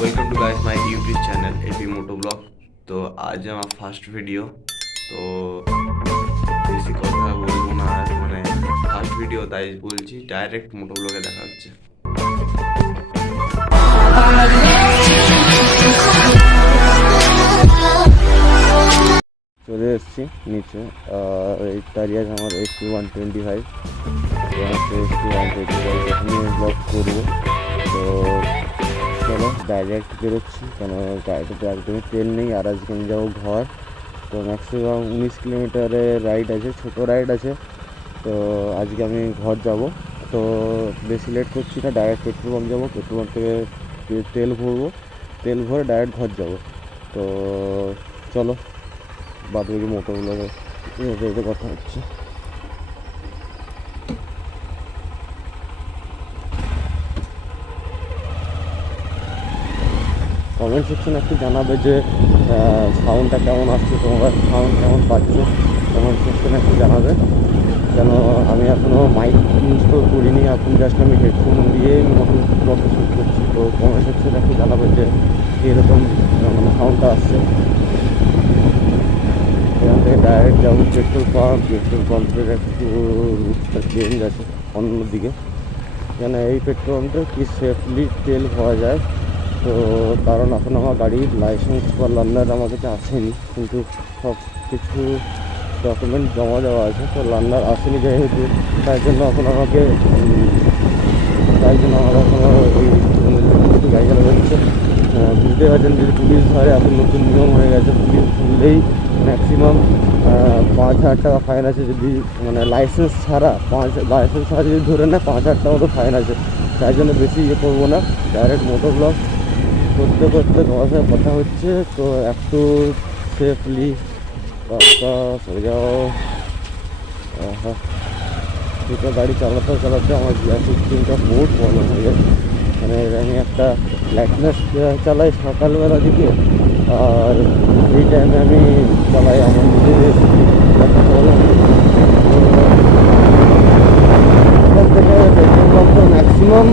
Welcome to guys my YouTube channel AP moto vlog. তো আজ আমার ফার্স্ট ভিডিও। তো বেশি কথা বলবো না, মানে ফার্স্ট ভিডিও তাই বলছি, ডাইরেক্ট মোটো ব্লগে দেখা হচ্ছে। চলে এসেছি নিচে। এই দাঁড়িয়ে আছে আমার SC125। SC125 নিয়ে ব্লগ করবো। তো চলো ডাইরেক্ট বেরোচ্ছি, কেন গাড়িটা তো একদমই তেল নেই। আর আজকে আমি যাবো ঘর। তো ম্যাক্সিমাম 19 কিলোমিটারের রাইড আছে, ছোটো রাইড আছে। তো আজকে আমি ঘর যাব। তো বেশি লেট করছি না, ডাইরেক্ট পেট্রোল পাম্প যাবো। পেট্রোল পাম্প থেকে তেল ভরবো, তেল ভরে ডাইরেক্ট ঘর যাব। তো চলো বাদ বাকি মোটরগুলোকে কথা হচ্ছে। কমেন্ট সেকশনে একটু জানাবে যে সাউন্ডটা কেমন আসছে, তোমরা সাউন্ড কেমন পাচ্ছ। কমেন্ট সেকশনে একটু জানাবে, কেন আমি এখনও মাইক ইনস্টল করিনি। এখন জাস্ট আমি হেডফোন দিয়েই মোটর ব্লগটা শ্যুট করছি। তো কমেন্ট সেকশনে একটু জানাবে যে কীরকম মানে সাউন্ডটা আসছে। এখান থেকে ডাইরেক্ট যাবো পেট্রোল পাম্প। পেট্রোল পাম্পের একটু রুটটা চেঞ্জ আছে অন্যদিকে, কেন এই পেট্রোল পাম্পটা কি সেফলি তেল পাওয়া যায়। তো কারণ এখন আমার গাড়ির লাইসেন্স বা লার্নার আমার কাছে আসেনি, কিন্তু সব কিছু ডকুমেন্ট জমা দেওয়া আছে। তো লার্নার আসেনি যেহেতু, তাই জন্য এখন আমাকে এখনও এই কিছু গাড়ি চালানো হচ্ছে। বুঝতে পারছেন যদি পুলিশ ধরে, এখন নতুন নিয়ম হয়ে গেছে, পুলিশ ধরলেই ম্যাক্সিমাম 5,000 টাকা ফাইন আছে। যদি মানে লাইসেন্স ছাড়া যদি ধরে নেয় 5,000 টাকা মতো ফাইন আছে। তাই জন্য বেশি ইয়ে করবো না, ডাইরেক্ট মোটর ব্লগ করতে করতে তোমার সাথে কথা হচ্ছে। তো একটু সেফলি সরে যাও। দুটো গাড়ি চালাতে চালাতে আমার গিয়ার সিস্টেমটা বহুত প্রবলেম হয়ে যায়। মানে আমি একটা লাইটনেস চালাই সকালবেলা দিকে, আর এই টাইমে আমি চালাই আমার নিজের প্রবলেম। তো এখান থেকে পেট্রোল পাম্পটা ম্যাক্সিমাম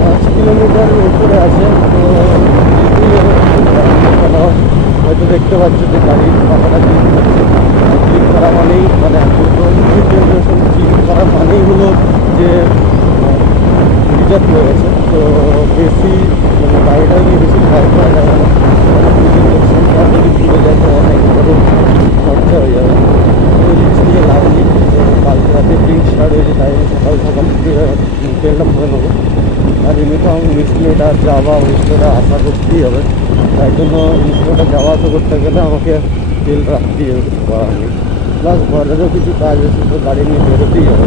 5 কিলোমিটারের উপরে আছে। তো হয়তো দেখতে পাচ্ছ যে গাড়ির পাখাটা ক্লিক করছে। ক্লিক করা মানেই মানে জেনারেশন ক্লিক করা মানেই হলো যে রিজার্ভ হয়ে গেছে। তো বেশি মানে গাড়িটা নিয়ে বেশি ভয় করা যাবে না, ইঞ্জেকশনটা যদি ভুলে যায় তো অনেক বড় খরচা হয়ে যাবে। তো রিক্স নিয়ে লাভ নেই। তো কালকে রাতে ড্রিঙ্ক স্টার্ট হয়েছে, তাই আমি সকাল সকাল তেলটা ভরে নেবো। আর এমনিতে আমি 19 কিলোমিটার যাওয়া 19 কিলোমিটার আশা করতেই হবে। তাই জন্য 19 কিলোমিটার যাওয়া আসা করতে গেলে আমাকে তেল রাখতেই হবে, কিছু করার নেই। প্লাস ঘরেরও কিছু কাজ আছে, তো গাড়ি নিয়ে বেরোতেই হবে।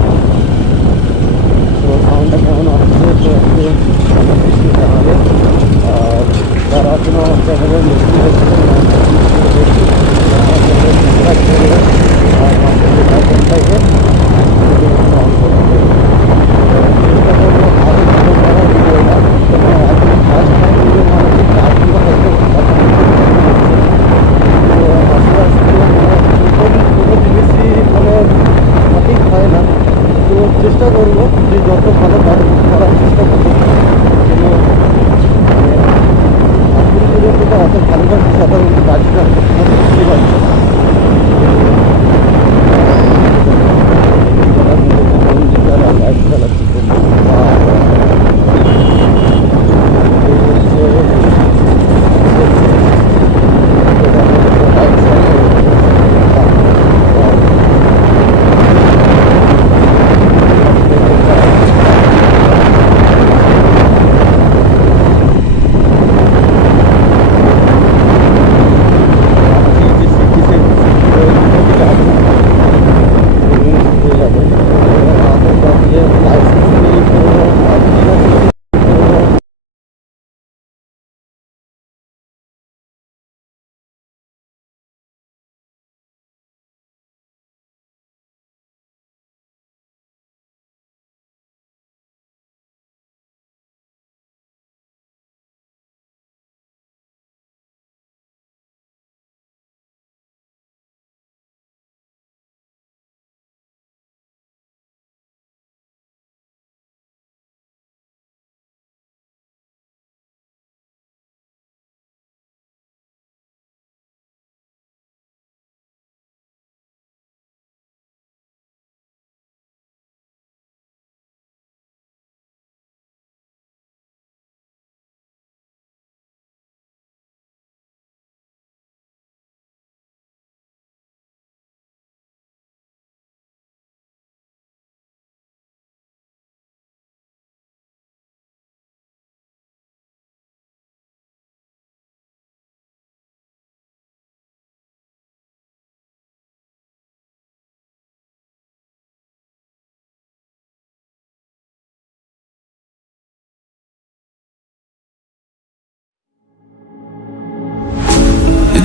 তো সাউন্ডটা কেমন আসছে তো একটু জানাবে। আর যারা এখনো আমার চ্যানেলে নতুন হচ্ছে চেষ্টা করবো যে যত ভালো করার চেষ্টা করবো।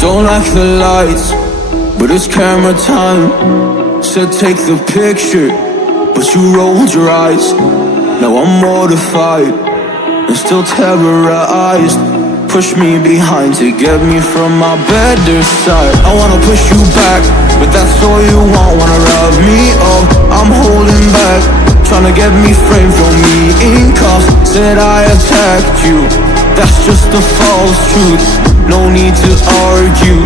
Don't like the lights, but it's camera time. Said take the picture, but you rolled your eyes. Now I'm mortified and still terrorized. Push me behind to get me from my better side. I wanna push you back, but that's all you want. Wanna rub me up, I'm holding back. Tryna get me framed, throw me in cuffs. Said I attacked you, that's just a false truth. No need to argue,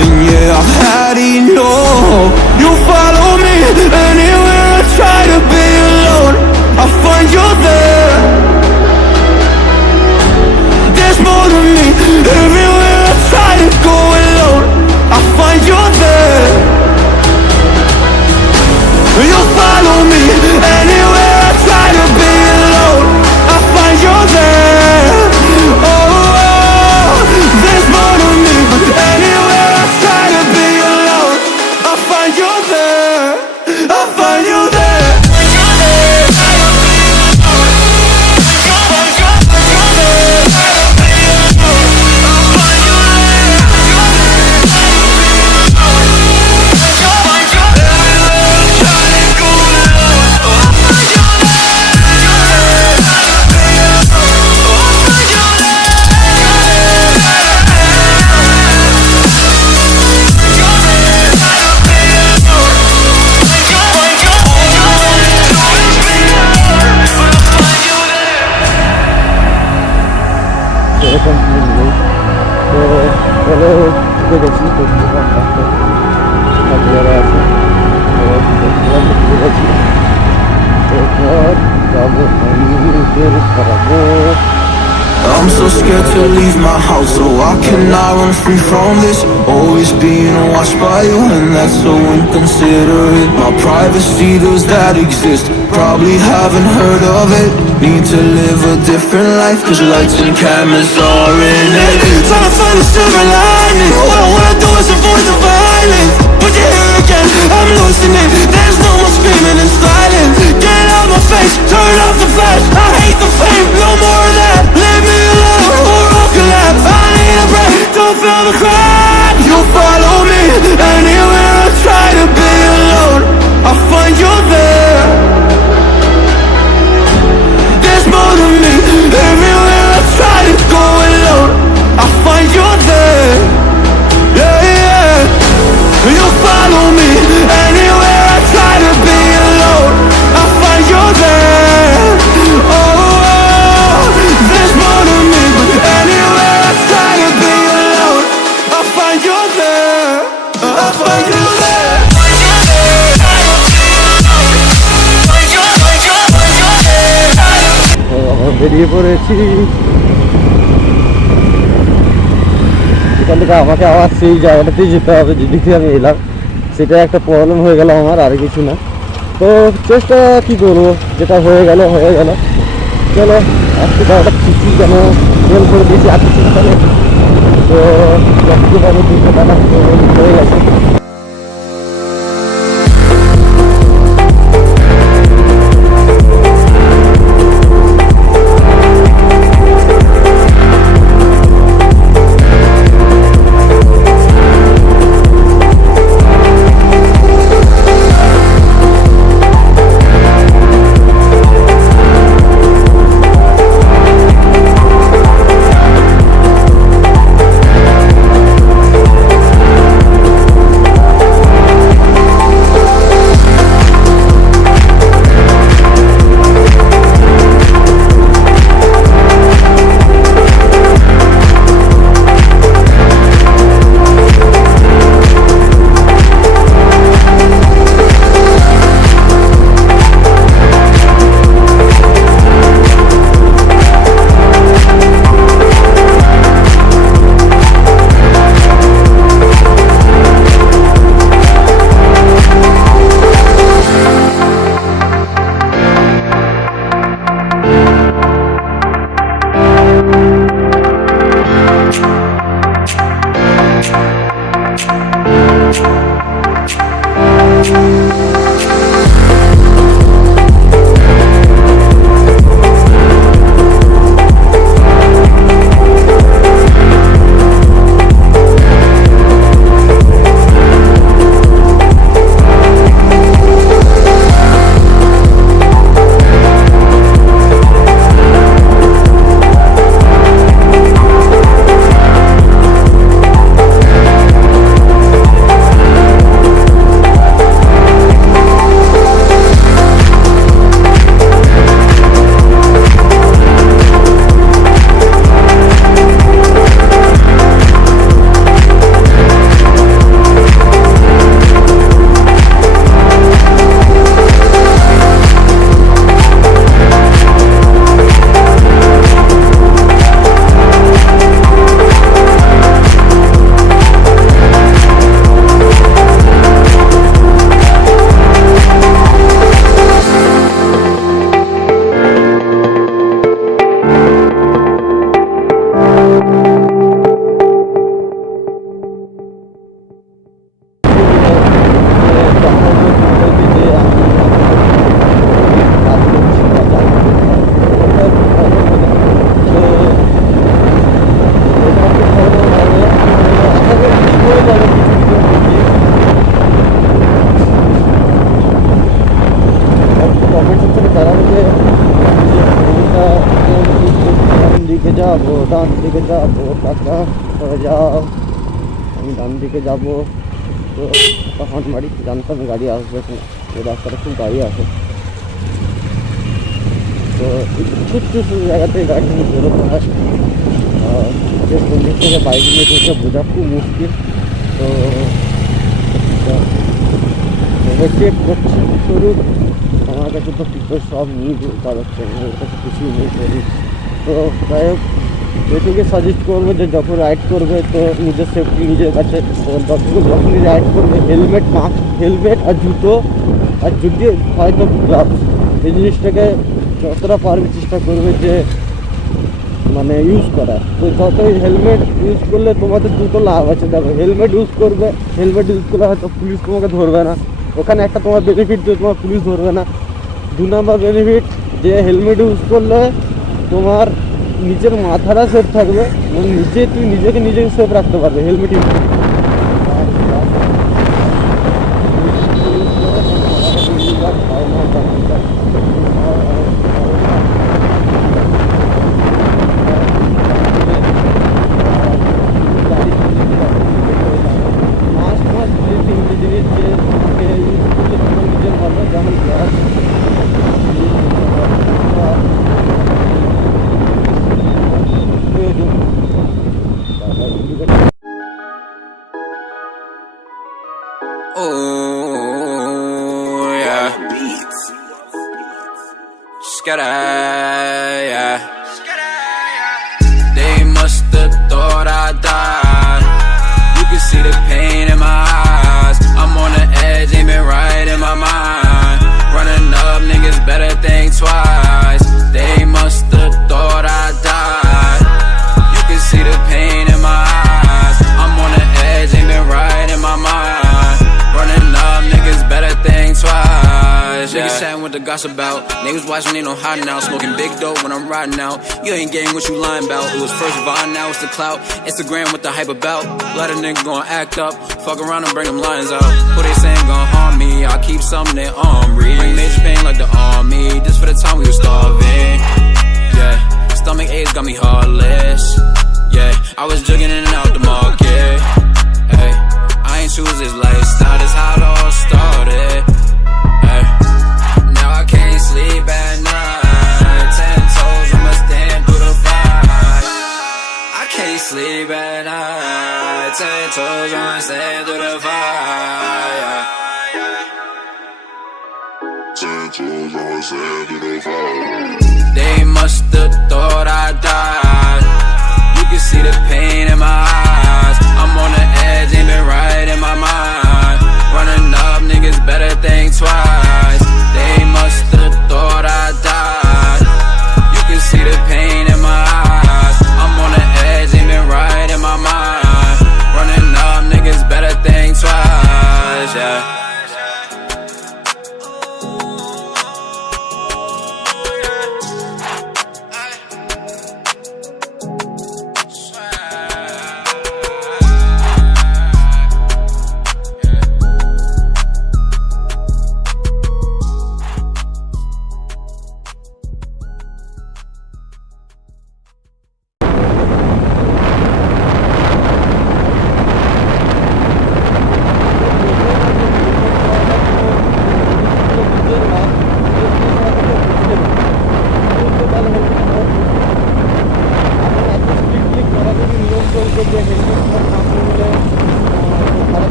and yeah, I've had enough. You follow me anywhere I try to be alone, I find you there. There's more to me. Everywhere I try to go alone, I find you there. You follow me anywhere I try to be alone, I find you there. Oh, there's more to me. Anywhere I try to be alone, I find you there. I find you there. এরকম নেই। তো চলো ঢুকে গেছি, তো যারা আছে ঢুকে গেছি, এরপর যাবো আমি খারাপো। I'm so scared to leave my house, so I cannot run free from this. Always being watched by you, and that's so inconsiderate. My privacy, does that exist? Probably haven't heard of it. Need to live a different life, cause lights and cameras are in it. Trying to find a silver lining, all I wanna do is avoid the violence. But you're here again, I'm losing it. There's no more screaming and silence. Get out my face, turn off the flash. I hate the fame, no more of that. Leave me alone, or I'll collapse. I need a break, don't feel the crack. You follow me anywhere I try to be alone, I find you there. There's more to me. Everywhere I try to go alone, I find you there. Yeah, yeah. You follow me anywhere I try to be alone, I find you there. Oh, there's more to me. Anywhere I try to be alone, I find you there. I find you there. বেরিয়ে পড়েছি। এখান থেকে আমাকে আবার সেই জায়গাটাতেই যেতে হবে যেদিকে আমি এলাম। সেটা একটা প্রবলেম হয়ে গেল আমার, আর কিছু না। তো চেষ্টা কি করবো, যেটা হয়ে গেল হয়ে গেল। চলো আজকে জায়গাটা ঠিকই যেন ফেল করে দিয়েছি আর কিছু তাহলে। তো যতটুকু 200 টাকা হয়ে গেছে। ডান দিকে যাবো, কাকা সরে যাও, আমি ডান দিকে যাবো। তো হর্ন মারি, জানতাম গাড়ি আসবে না, এই রাস্তাটা খুব গাড়ি আসে। তো ছোট্ট ছোটো জায়গা থেকে গাড়ি নিয়ে বেরোতে হয়, যে কোন দিক থেকে বাইক নিয়ে ঢুকে বোঝা খুব মুশকিল। তো চেক করছি, শুরু আমার কাছে তো পিকচার সব নিয়ে পাচ্ছে, আমার কাছে কিছুই নেই করি। তো যাই হোক, এটুকু সাজেস্ট করবো যে যখন রাইড করবে তো নিজের সেফটি নিজের কাছে, যখনই রাইড করবে হেলমেট, মাস্ক, হেলমেট আর জুতো, আর যদি হয়তো গ্লাভস, এই জিনিসটাকে যতটা পারবে চেষ্টা করবে যে মানে ইউজ করা। তো যতই হেলমেট ইউজ করলে তোমাদের দুটো লাভ আছে। দেখো, হেলমেট ইউজ করবে, হেলমেট ইউজ করলে হয়তো পুলিশ তোমাকে ধরবে না, ওখানে একটা তোমার বেনিফিট যে তোমার পুলিশ ধরবে না। 2 নম্বর বেনিফিট যে হেলমেট ইউজ করলে তোমার নিজের মাথাটা সেফ থাকবে, তুই নিজেকে সেফ রাখতে পারবে হেলমেট ইউজ করলে। Oh yeah, Skada, yeah. They must have thought I died. You can see the pain in my eyes. I'm on the edge, aiming right in my mind. Running up, niggas better think twice. They must have thought I died. You can see the pain in my eyes. I'm on the edge, aiming right in my mind. Running up, niggas better think twice. Niggas chatting with the gossip about. Niggas watching, ain't no hiding now. Smoking big dope when I'm riding out. You ain't getting what you lying about. It was first Vine, now it's the clout. Instagram with the hype about. Let a nigga gon' act up. Fuck around and bring them lines out. Who they saying gon' harm me? I keep something they on read. Bring major pain like the army. Just for the time we was starving. Yeah, stomach aches got me heartless. Yeah, I was jugging in and out the market. Hey, I ain't choose this lifestyle, this how it all started. Hey, now I can't sleep at night. 10 toes, I'ma stand through the fight. I can't sleep at night. 10 toes, I'ma stand through the fight. 10 toes, I'ma stand through the fight. They must have thought I died. You can see the pain in my eyes. I'm on the edge, aiming right in my mind. Running up, niggas better think twice. They must have thought I died. You can see the pain in my eyes. I'm on the edge, aiming right in my mind. Running up, niggas better think twice, yeah.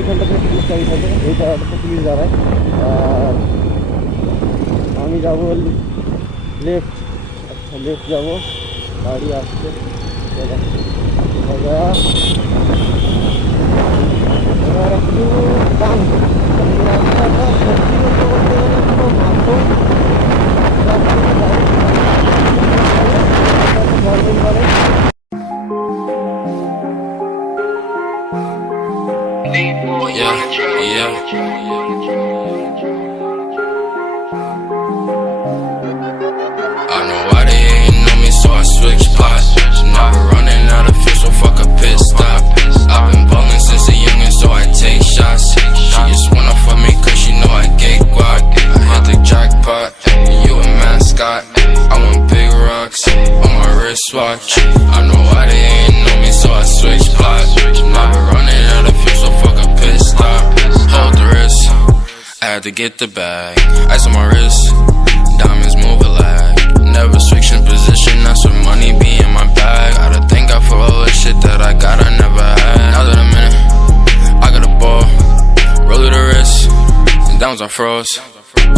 এইখানটাতে পুলিশ গাড়ি থাকে, এই জায়গাটাতে পুলিশ দাঁড়ায়। আর আমি যাবো লেফট, আচ্ছা লেফট যাবো, গাড়ি আসছে। এবার একটু ডান, রাস্তাটা সত্যি বলতে বলতে গেলে পুরো মাধ্যম গভর্নমেন্ট করে। yeah. I know why they hating on me, so I switch spots. Now we're running out of fuel, so fuck a pit stop. I've been ballin' since a youngin', so I take shots. She just wanna fuck me cause she know I get guac. I hit the jackpot, you a mascot. I want big rocks on my wristwatch. I know why they hating on me, so I switch spots. Now we're running out of fuel, so fuck a pit stop. Hold the wrist, I had to get the bag. Ice on my wrist, diamonds move a lag. Never switching position, that's what money be in my bag. I gotta thank God for all the shit that I got, I never had. Now that I'm in it, I got a ball, roll to the wrist, and downs are froze.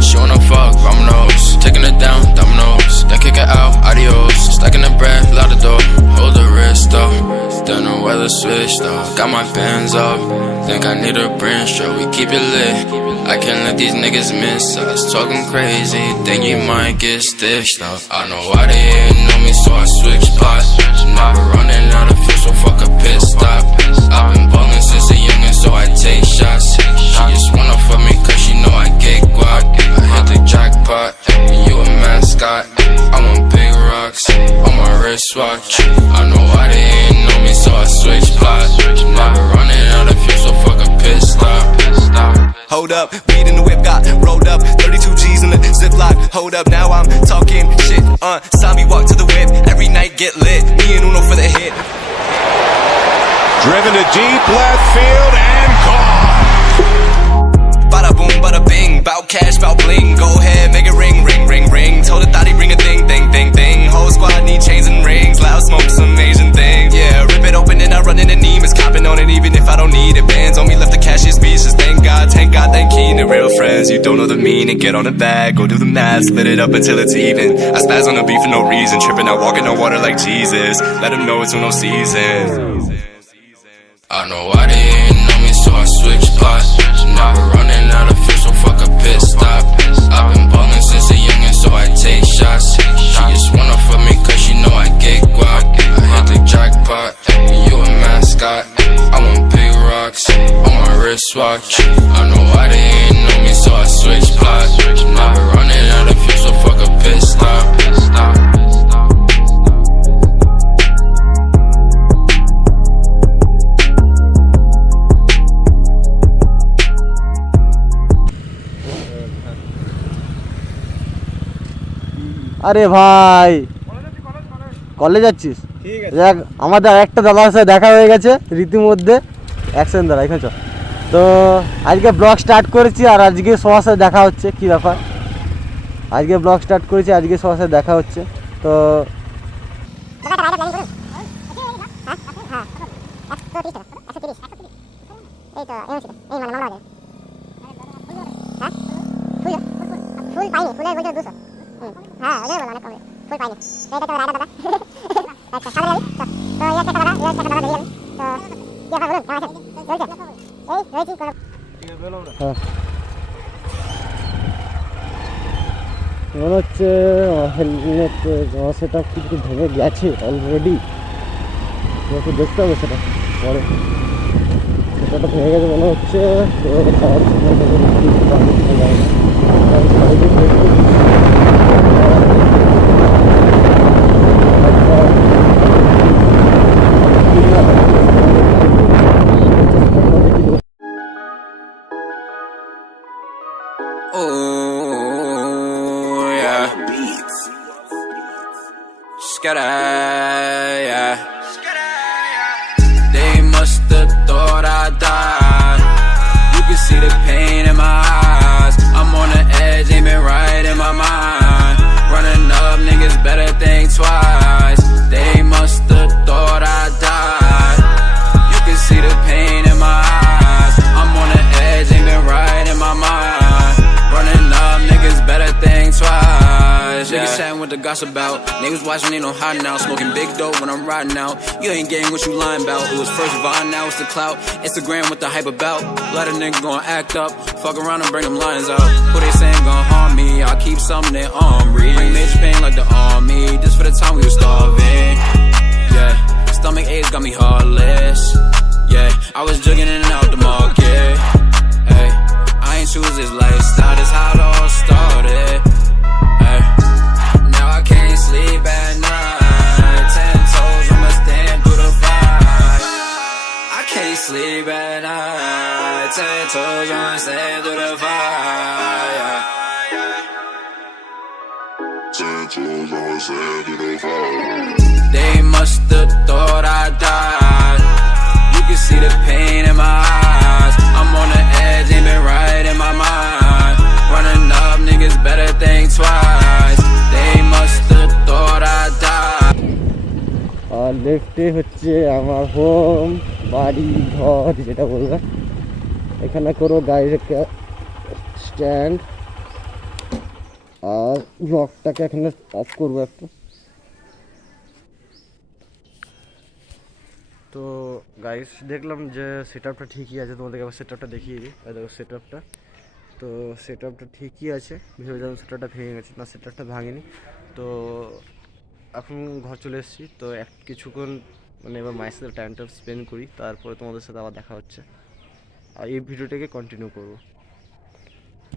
She wanna fuck, dominoes, taking it down, dominoes. Then kick it out, adios. Stacking the bread, loud the door, hold the wrist though. Don't know where the switch though. Got my bands up, think I need a brain stroke. We keep it lit, I can't let these niggas miss us. Talking crazy, think you might get stitched up. I know why they hating on me, so I switch spots. Now we're running out of fuel, so fuck a pit stop. I've been ballin' since a youngin', so I take shots. She just wanna fuck me cause she know I get guac. I hit the jackpot, you a mascot. I want big rocks on my wristwatch. I know why they hating on me, so I switch spots. Now we're running out of fuel, so fuck a pit stop. Hold up, weed in the whip, got rolled up 32 G's in the ziplock. Hold up, now I'm talking shit. Saw me walk to the whip, every night get lit. Me and Uno for the hit. Driven to deep left field and gone. Bada boom, bada bing, bout cash, bout bling. Go ahead, make it ring, ring, ring, ring. Told the thought he bring a ding, ding, ding, ding. Whole squad need chains and rings. Loud smoke, some Asian things. Yeah, rip it open and I run in the Nemus. Copping on it even if I don't need it. Bands on me left the cashier speeches. Thank God, thank Keen. The real friends, you don't know the meaning. Get on the bag, go do the math, split it up until it's even. I spaz on the beat for no reason. Tripping out, walking on water like Jesus. Let them know it's no season. I know why they hating on me, so I switch spots. Now we're running out of fuel, so fuck a pit stop. I've been ballin' since a youngin', so I take shots. She just wanna fuck me cause she know I get guac. I hit the jackpot, you a mascot. I want big rocks on my wristwatch. I know why they hating on me, so I switch spots. Now we're running out of fuel, so fuck a pit stop. আরে ভাই কলেজ যাচ্ছিস? দেখ আমাদের আরেকটা দাদার সাথে দেখা হয়ে গেছে রীতিমধ্যে। অ্যাকশন দাঁড়া এখানে চল। তো আজকে ব্লগ স্টার্ট করেছি আর আজকে সবার সাথে দেখা হচ্ছে। কি ব্যাপার, আজকে ব্লগ স্টার্ট করেছি, আজকে সবার সাথে দেখা হচ্ছে। তো মনে হচ্ছে হেলমেট সেটা কিন্তু ভেঙে গেছে অলরেডি। তোমাকে দেখতে হবে সেটা পরে। সেটা ভেঙে গেছে মনে হচ্ছে। তো খাওয়ার Yeah. They must have thought I died. You can see the pain in my eyes. I'm on the edge, aiming right in my mind. Running up, niggas better think twice. They must have thought I died. You can see the pain in my eyes. I'm on the edge, aiming right in my mind. Running up, niggas better think twice. Niggas chatting with the gossip about. Niggas watching, ain't no hiding out. Smoking big dope when I'm riding out. You ain't getting what you lying about. It was first Vine, now it's the clout. Instagram with the hype about. Let a nigga gon' act up. Fuck around and bring them lines out. Who they saying gon' harm me? I'll keep something in armory. Bring major pain like the army. Just for the time we were starving. Yeah, stomach aches got me heartless. Yeah, I was jugging in and out the market. Hey, shoes, this lifestyle is how it all started. Ay. Now I can't sleep at night. 10 toes, I'ma stand through the fight. I can't sleep at night. 10 toes, I'ma stand through the fire. 10 toes, I'ma stand through the fire. They must have thought I died. You can see the pain in my eyes. I'm on the edge, aiming right in my mind. Running up, niggas better think twice. They must have thought I died. আর লেফটে হচ্ছে আমার হোম, বাড়ি, ঘর যেটা বলবে। এখানে করো গাড়ির একটা স্ট্যান্ড, আর ব্লকটাকে এখানে অফ করবো একটু। তো গাইস দেখলাম যে সেট আপটা ঠিকই আছে, তোমাদেরকে আবার সেট আপটা দেখিয়ে দিই। দেখো সেট আপটা, তো সেট আপটা ঠিকই আছে। ভেবেছিলাম সেট আপটা ভেঙে গেছে, না সেট আপটা ভাঙেনি। তো এখন ঘর চলে এসেছি, তো কিছুক্ষণ মানে এবার মায়ের সাথে টাইমটা স্পেন্ড করি, তারপরে তোমাদের সাথে আবার দেখা হচ্ছে আর এই ভিডিওটাকে কন্টিনিউ করবো।